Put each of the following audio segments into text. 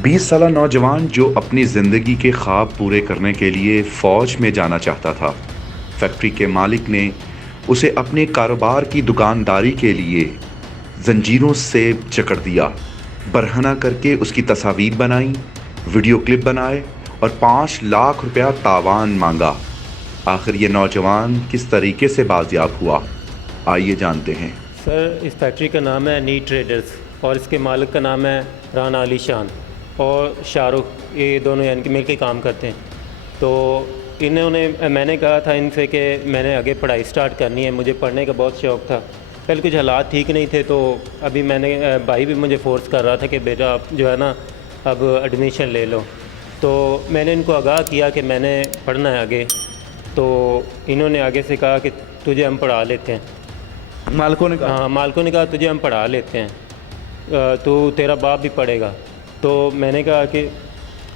20 साला नौजवान जो अपनी ज़िंदगी के ख्वाब पूरे करने के लिए फ़ौज में जाना चाहता था। फैक्ट्री के मालिक ने उसे अपने कारोबार की दुकानदारी के लिए जंजीरों से जकड़ दिया, बरहना करके उसकी तस्वीर बनाई, वीडियो क्लिप बनाए और 5 लाख रुपया तावान मांगा। आखिर ये नौजवान किस तरीके से बाजियाब हुआ, आइए जानते हैं। सर, इस फैक्ट्री का नाम है नी ट्रेडर्स और इसके मालिक का नाम है राना अली शान और शाहरुख। ये दोनों यानी कि मिलकर काम करते हैं। तो मैंने कहा था इनसे कि मैंने आगे पढ़ाई स्टार्ट करनी है, मुझे पढ़ने का बहुत शौक़ था। पहले कुछ हालात ठीक नहीं थे, तो अभी भाई भी मुझे फ़ोर्स कर रहा था कि बेटा आप जो है ना अब एडमिशन ले लो। तो मैंने इनको आगाह किया कि मैंने पढ़ना है आगे। तो इन्होंने आगे से कहा कि तुझे हम पढ़ा लेते हैं। मालिकों ने कहा? हाँ, मालिकों ने कहा तुझे हम पढ़ा लेते हैं, तो तेरा बाप भी पढ़ेगा। तो मैंने कहा कि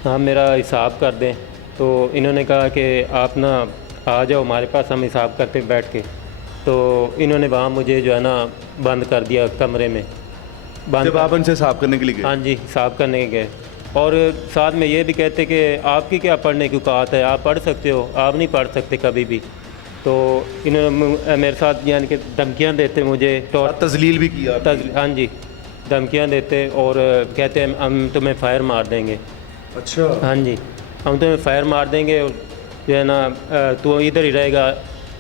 हाँ, मेरा हिसाब कर दें। तो इन्होंने कहा कि आप ना आ जाओ हमारे पास, हम हिसाब करते बैठ के। तो इन्होंने वहाँ मुझे जो है ना बंद कर दिया कमरे में। जब आप उनसे हिसाब करने के लिए गए? हाँ जी, हिसाब करने के गए। और साथ में ये भी कहते कि आपकी क्या पढ़ने की औकात है, आप पढ़ सकते हो, आप नहीं पढ़ सकते कभी भी। तो इन्होंने मेरे साथ यानी कि धमकियाँ देते मुझे, तो तजलील भी किया? हाँ जी, धमकियाँ देते और कहते हैं हम तुम्हें फ़ायर मार देंगे। अच्छा। हाँ जी, हम तुम्हें फ़ायर मार देंगे और जो है ना तू इधर ही रहेगा,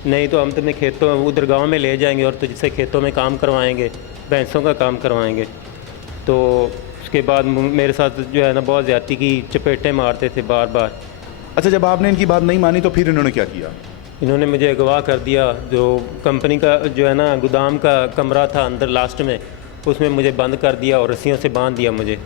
नहीं तो हम तुम्हें खेतों उधर गांव में ले जाएंगे और तुझसे खेतों में काम करवाएंगे, भैंसों का काम करवाएंगे। तो उसके बाद मेरे साथ जो है ना बहुत ज़्यादती की, चपेटें मारते थे बार बार। अच्छा, जब आपने इनकी बात नहीं मानी तो फिर इन्होंने क्या किया? इन्होंने मुझे अगवा कर दिया। जो कंपनी का जो है ना गोदाम का कमरा था अंदर लास्ट में, उसमें मुझे बंद कर दिया और रस्सियों से बांध दिया मुझे,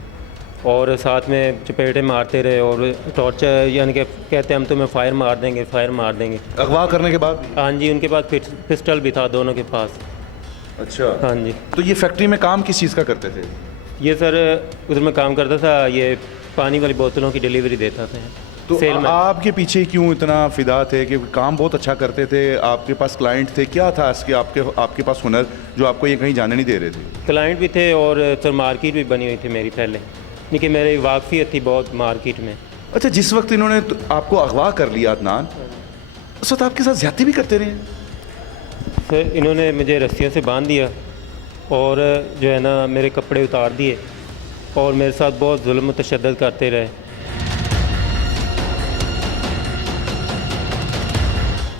और साथ में चपेटे मारते रहे और टॉर्चर यानी कि कहते हम तुम्हें फ़ायर मार देंगे, फ़ायर मार देंगे। अगवा करने के बाद? हाँ जी, उनके पास पिस्टल भी था दोनों के पास। अच्छा। हाँ जी। तो ये फैक्ट्री में काम किस चीज़ का करते थे? ये सर उधर मैं काम करता था, ये पानी वाली बोतलों की डिलीवरी देता था। तो सेल में। आपके पीछे क्यों इतना फ़िदा थे कि काम बहुत अच्छा करते थे, आपके पास क्लाइंट थे, क्या था इसके आपके पास हुनर जो आपको ये कहीं जाने नहीं दे रहे थे? क्लाइंट भी थे और सर मार्केट भी बनी हुई थी मेरी पहले, लेकिन मेरी वाकफियत थी बहुत मार्केट में। अच्छा, जिस वक्त इन्होंने आपको अगवा कर लिया अदनान, उस वक्त आपके साथ ज़्यादती भी करते रहे? सर इन्होंने मुझे रस्सियों से बांध दिया और जो है ना मेरे कपड़े उतार दिए और मेरे साथ बहुत जुल्म तशद्दुद करते रहे।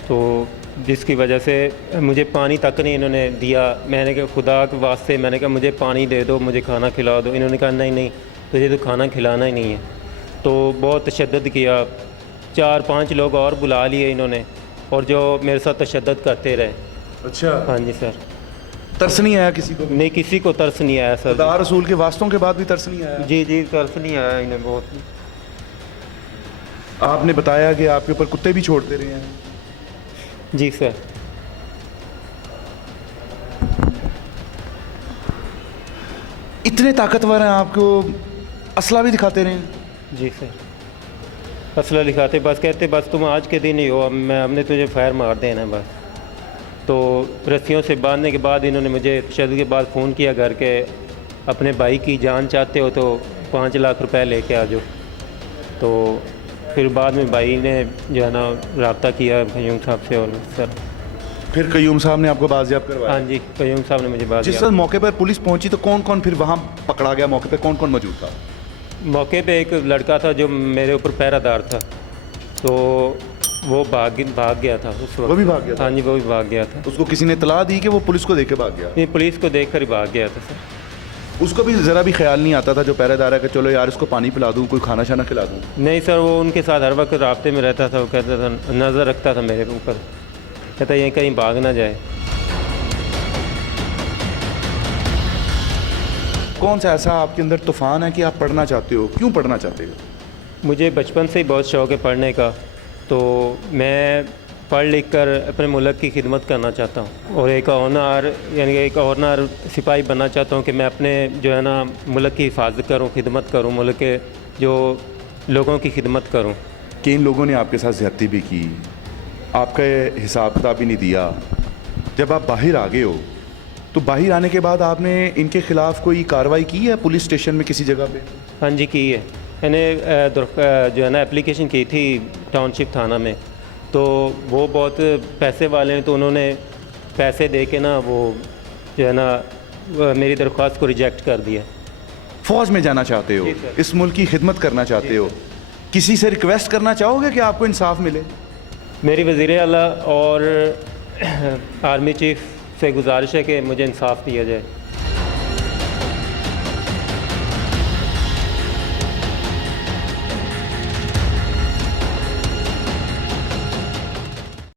तो जिसकी वजह से मुझे पानी तक नहीं इन्होंने दिया। मैंने कहा खुदा के वास्ते, मैंने कहा मुझे पानी दे दो, मुझे खाना खिला दो। इन्होंने कहा नहीं नहीं, तुझे तो खाना खिलाना ही नहीं है। तो बहुत तशद्दुद किया, 4-5 लोग और बुला लिए इन्होंने, और जो मेरे साथ तशद्दुद करते रहे। अच्छा। हाँ जी सर। तरस नहीं आया किसी को? नहीं, किसी को तरस नहीं आया सर। खुदा रसूल के वास्तों के बाद भी तरस नहीं आया? जी जी, तरस नहीं आया इन्हें बहुत। आपने बताया कि आपके ऊपर कुत्ते भी छोड़ते रहे हैं? जी सर। इतने ताकतवर हैं, आपको असला भी दिखाते रहे? जी सर, असला दिखाते, बस कहते बस तुम आज के दिन ही हो, हमने तुझे फायर मार देना है बस। तो रस्सियों से बांधने के बाद इन्होंने मुझे तशद्दुद के बाद फ़ोन किया घर के, अपने भाई की जान चाहते हो तो 5 लाख रुपए लेके आ जाओ। तो फिर बाद में भाई ने जो है ना रब्ता किया कयूम साहब से, और सर फिर कयूम साहब ने आपको बाजियाब करवाया? हाँ जी, कयूम साहब ने मुझे जिस बाजियाब। वक्त मौके पर पुलिस पहुंची तो कौन कौन फिर वहाँ पकड़ा गया? मौके पर कौन कौन मौजूद था? मौके पे एक लड़का था जो मेरे ऊपर पहरादार था, तो वो भाग गया था उस वक्त। वो भी भाग गया था? हाँ जी, वो भी भाग गया था। उसको किसी ने इतला दी कि वो पुलिस को देख के भाग गया? नहीं, पुलिस को देख कर ही भाग गया था सर। उसको भी ज़रा भी ख्याल नहीं आता था जो पहरेदार है कि चलो यार इसको पानी पिला दूँ, कोई खाना शाना खिला दूँ? नहीं सर, वो उनके साथ हर वक्त राब्ते में रहता था। वो कहता था, नज़र रखता था मेरे ऊपर, कहता ये कहीं भाग ना जाए। कौन सा ऐसा आपके अंदर तूफ़ान है कि आप पढ़ना चाहते हो? क्यों पढ़ना चाहते हो? मुझे बचपन से ही बहुत शौक़ है पढ़ने का, तो मैं पढ़ लिख कर अपने मुल्क की खिदमत करना चाहता हूँ और एक ऑनर यानी कि एक ऑनर सिपाही बनना चाहता हूँ कि मैं अपने जो है ना मुल्क की हिफाजत करूँ, खिदमत करूँ, मुल्क के जो लोगों की खिदमत करूँ। कि इन लोगों ने आपके साथ ज़्यादती भी की, आपका हिसाब किताब भी नहीं दिया, जब आप बाहर आ गए हो तो बाहर आने के बाद आपने इनके ख़िलाफ़ कोई कार्रवाई की है पुलिस स्टेशन में किसी जगह पे? हाँ जी, की है। मैंने जो है ना एप्लीकेशन की थी टाउनशिप थाना में, तो वो बहुत पैसे वाले हैं, तो उन्होंने पैसे दे के ना वो जो है ना मेरी दरख्वास्त को रिजेक्ट कर दिया। फौज में जाना चाहते हो, जी सर। इस मुल्क की खिदमत करना चाहते हो, किसी से रिक्वेस्ट करना चाहोगे कि आपको इंसाफ मिले? मेरी वज़ीर आला और आर्मी चीफ से गुजारिश है कि मुझे इंसाफ दिया जाए।